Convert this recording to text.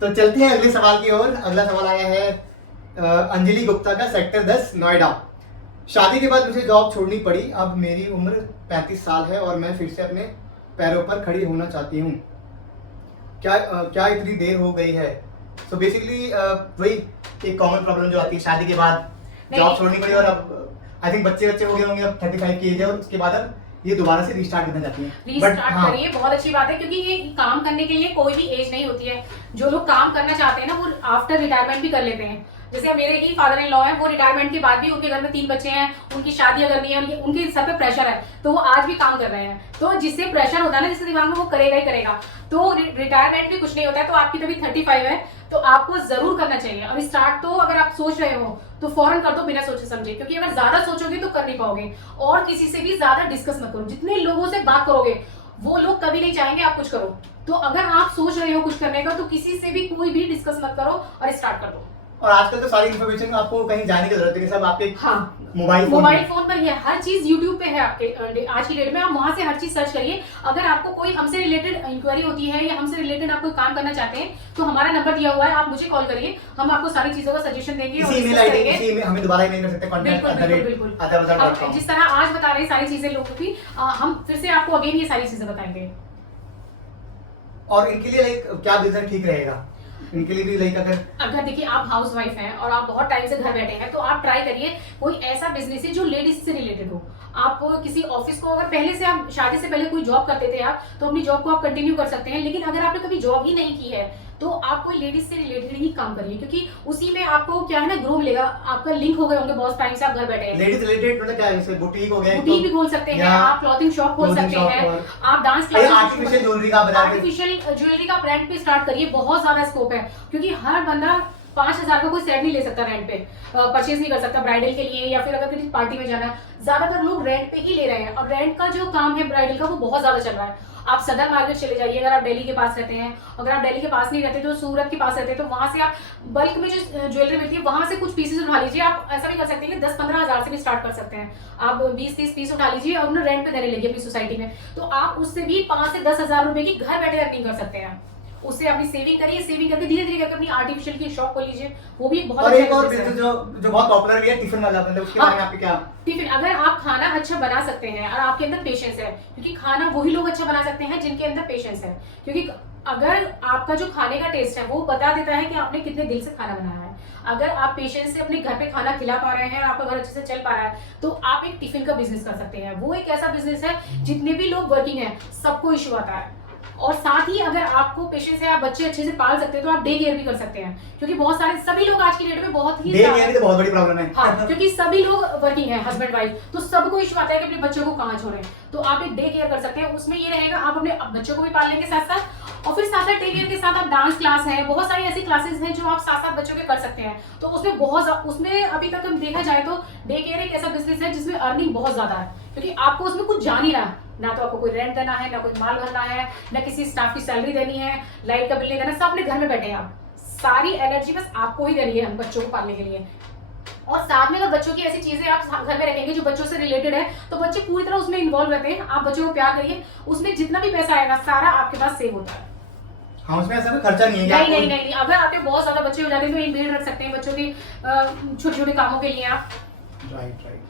तो चलते हैं अगले सवाल की ओर। अगला सवाल आया है अंजलि गुप्ता का, सेक्टर 10 नोएडा। शादी के बाद मुझे जॉब छोड़नी पड़ी। अब मेरी उम्र 35 साल है और मैं फिर से अपने पैरों पर खड़ी होना चाहती हूँ। क्या इतनी देर हो गई है? सो बेसिकली वही एक कॉमन प्रॉब्लम जो आती है शादी के बाद, जॉब छोड़नी पड़ी और अब आई थिंक बच्चे हो गए होंगे, अब 35 की एज है और उसके बाद अब ये दोबारा से रीस्टार्ट करना चाहती हैं। रीस्टार्ट करिए, बहुत अच्छी बात है, क्योंकि ये काम करने के लिए कोई भी एज नहीं होती है। जो लोग काम करना चाहते हैं ना, वो आफ्टर रिटायरमेंट भी कर लेते हैं। जैसे मेरे ही फादर इन लॉ है, वो रिटायरमेंट के बाद भी उनके घर में 3 बच्चे हैं, उनकी शादी करनी है, उनके सर पे प्रेशर है, तो वो आज भी काम कर रहे हैं। तो जिससे प्रेशर होता है ना, जिसके दिमाग में, वो करेगा ही करेगा। तो रिटायरमेंट भी कुछ नहीं होता है। तो आपकी तभी 35 है, तो आपको जरूर करना चाहिए। और स्टार्ट तो अगर आप सोच रहे हो तो फौरन कर दो, बिना सोचे समझे, क्योंकि अगर ज्यादा सोचोगे तो कर नहीं पाओगे। और किसी से भी ज्यादा डिस्कस मत करो। जितने लोगों से बात करोगे वो लोग कभी नहीं चाहेंगे आप कुछ करो। तो अगर आप सोच रहे हो कुछ करने का, तो किसी से भी कोई भी डिस्कस मत करो और स्टार्ट कर दो। और आजकल तो सारी इन्फॉर्मेशन आपको कहीं जाने की जरूरत नहीं, सब आपके मोबाइल फोन पर ही है। हर चीज यूट्यूब पे है आपके। आज की डेट में आप वहां से हर चीज सर्च करिए। अगर आपको कोई हमसे रिलेटेड इंक्वायरी होती है या हमसे रिलेटेड आप कोई काम करना चाहते हैं, तो हमारा नंबर दिया हुआ है, आप मुझे कॉल करिए, हम आपको सारी चीजों का सजेशन देंगे। हमें दोबारा ईमेल कर सकते हैं, बिल्कुल। जिस तरह आज बता रहे हैं सारी चीजें लोगों की, हम फिर से आपको अगेन ये सारी चीजें बताएंगे। और इनके लिए लाइक क्या बिजनेस ठीक रहेगा? इनके लिए भी लाइक अगर देखिए आप हाउस वाइफ हैं और आप बहुत टाइम से घर बैठे हैं, तो आप ट्राई करिए कोई ऐसा बिजनेस है जो लेडीज से रिलेटेड हो। आप किसी ऑफिस को, अगर पहले से आप शादी से पहले कोई जॉब करते थे आप, तो अपनी जॉब को आप कंटिन्यू कर सकते हैं। लेकिन अगर आपने कभी जॉब ही नहीं की है, तो आप कोई लेडीज से रिलेटेड ही काम करिए, क्योंकि उसी में आपको क्या है ना, ग्रो मिलेगा। आपका लिंक हो गए होंगे बहुत टाइम से आप घर बैठे हैं। लेडीज रिलेटेड मतलब क्या है? जैसे बुटीक हो गया, बुटीक भी खोल सकते हैं आप, क्लॉथिंग शॉप खोल सकते हैं आप, डांस क्लास, आर्टिफिशियल ज्वेलरी का ब्रांड पे स्टार्ट करिए। बहुत ज्यादा स्कोप है, क्योंकि हर बंदा 5,000 का कोई सेट नहीं ले सकता रेंट पे, परचेज नहीं कर सकता ब्राइडल के लिए, या फिर अगर किसी पार्टी में जाना है। ज्यादातर लोग रेंट पे ही ले रहे हैं, और रेंट का जो काम है ब्राइडल का, वो बहुत ज्यादा चल रहा है। आप सदर मार्केट चले जाइए, अगर आप दिल्ली के पास रहते हैं। अगर आप दिल्ली के पास नहीं रहते तो सूरत के पास रहते हैं, तो वहां से आप बल्क में जो ज्वेलरी मिलती है, वहां से कुछ पीसेस उठा लीजिए। आप ऐसा भी कर सकते हैं कि 10-15 हजार से भी स्टार्ट कर सकते हैं। आप 20-30 पीस उठा लीजिए और उन्हें रेंट पे देने लगे अपनी सोसाइटी में, तो आप उससे भी 5 से 10 हजार रुपए की घर बैठे अर्निंग कर सकते हैं। उससे अपनी सेविंग करिए, सेविंग करके धीरे धीरे करके अपनी आर्टिफिशियल की शॉप खोल लीजिए। वो भी बहुत और एक और बिजनेस जो बहुत पॉपुलर भी है, टिफिन वाला, मतलब उसके बारे में आपके क्या? टिफिन, अगर आप खाना अच्छा बना सकते हैं और आपके अंदर पेशेंस है, क्योंकि खाना वही लोग अच्छा बना सकते हैं जिनके अंदर पेशेंस है। क्योंकि अगर आपका जो खाने का टेस्ट है वो बता देता है कि आपने कितने दिल से खाना बनाया है। अगर आप पेशेंस से अपने घर पे खाना खिला पा रहे हैं, आपका घर अच्छे से चल पा रहा है, तो आप एक टिफिन का बिजनेस कर सकते हैं। वो एक ऐसा बिजनेस है जितने भी लोग वर्किंग है सबको इशू आता है। और साथ ही अगर आपको पेशेंस है, आप बच्चे अच्छे से पाल सकते हैं, तो आप डे केयर भी कर सकते हैं। क्योंकि बहुत सारे सभी लोग आज की डेट में बहुत ही डे केयर की तो बहुत बड़ी प्रॉब्लम है। हाँ, क्योंकि सभी लोग वर्किंग है, हस्बैंड वाइफ, तो सबको इशू आता है कि अपने बच्चों को कहाँ छोड़ें। तो आप एक डे केयर कर सकते हैं। उसमें ये रहेगा, आप अपने बच्चों को भी पाल लेंगे साथ साथ, और फिर साथ साथ डे केयर के साथ आप डांस क्लास है, बहुत सारी ऐसी क्लासेस हैं जो आप साथ साथ बच्चों के कर सकते हैं। तो उसमें अभी तक हम देखा जाए तो डे केयर एक ऐसा बिजनेस है जिसमें अर्निंग बहुत ज्यादा है, क्योंकि आपको उसमें कुछ जान ही रहा, ना तो आपको कोई रेंट देना है, ना कोई माल भरना है, ना किसी स्टाफ की सैलरी देनी है, लाइट का बिल नहीं देना, सब अपने घर में बैठे हैं आप। सारी एनर्जी बस आपको ही देनी है हम बच्चों को पालने के लिए। और साथ में अगर बच्चों की ऐसी चीजें आप घर में रखेंगे जो बच्चों से रिलेटेड है, तो बच्चे पूरी तरह उसमें इन्वॉल्व रहते हैं। आप बच्चों को प्यार करिए, उसमें जितना भी पैसा आएगा सारा आपके पास सेव होता है। हाँ, उसमें ऐसा कोई खर्चा नहीं है। नहीं। अगर आपके बहुत ज्यादा बच्चे हो जाते हैं तो एक भीड़ रख सकते हैं बच्चों के छोटे छोटे कामों के लिए आप। राइट।